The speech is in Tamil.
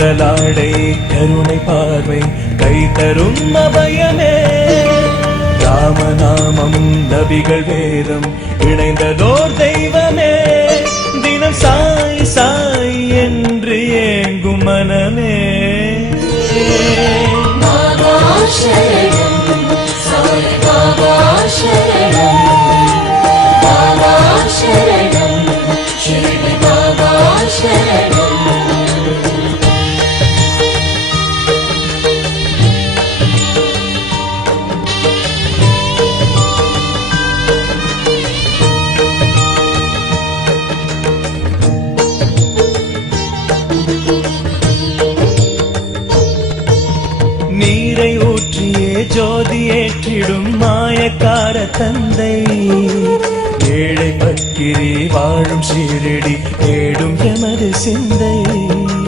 கூந்தலாடை கருணை பார்வை கை தரும் அபயமே ராமநாமம் நபிகள் வேதம் இணைந்ததோர் தெய்வமே தினம் சாய் சாய் என்று ஏங்கும் மனமே பாபா சரணம் சாய் பாபா சரணம் பாபா சரணம் ஷிரடி பாபா சரணம் நீரை ஊற்றியே ஜோதி ஏற்றிடும் மாயக்கார தந்தை ஏழை பக்கிரி வாழும் ஷீரடி தேடும் எமது சிந்தை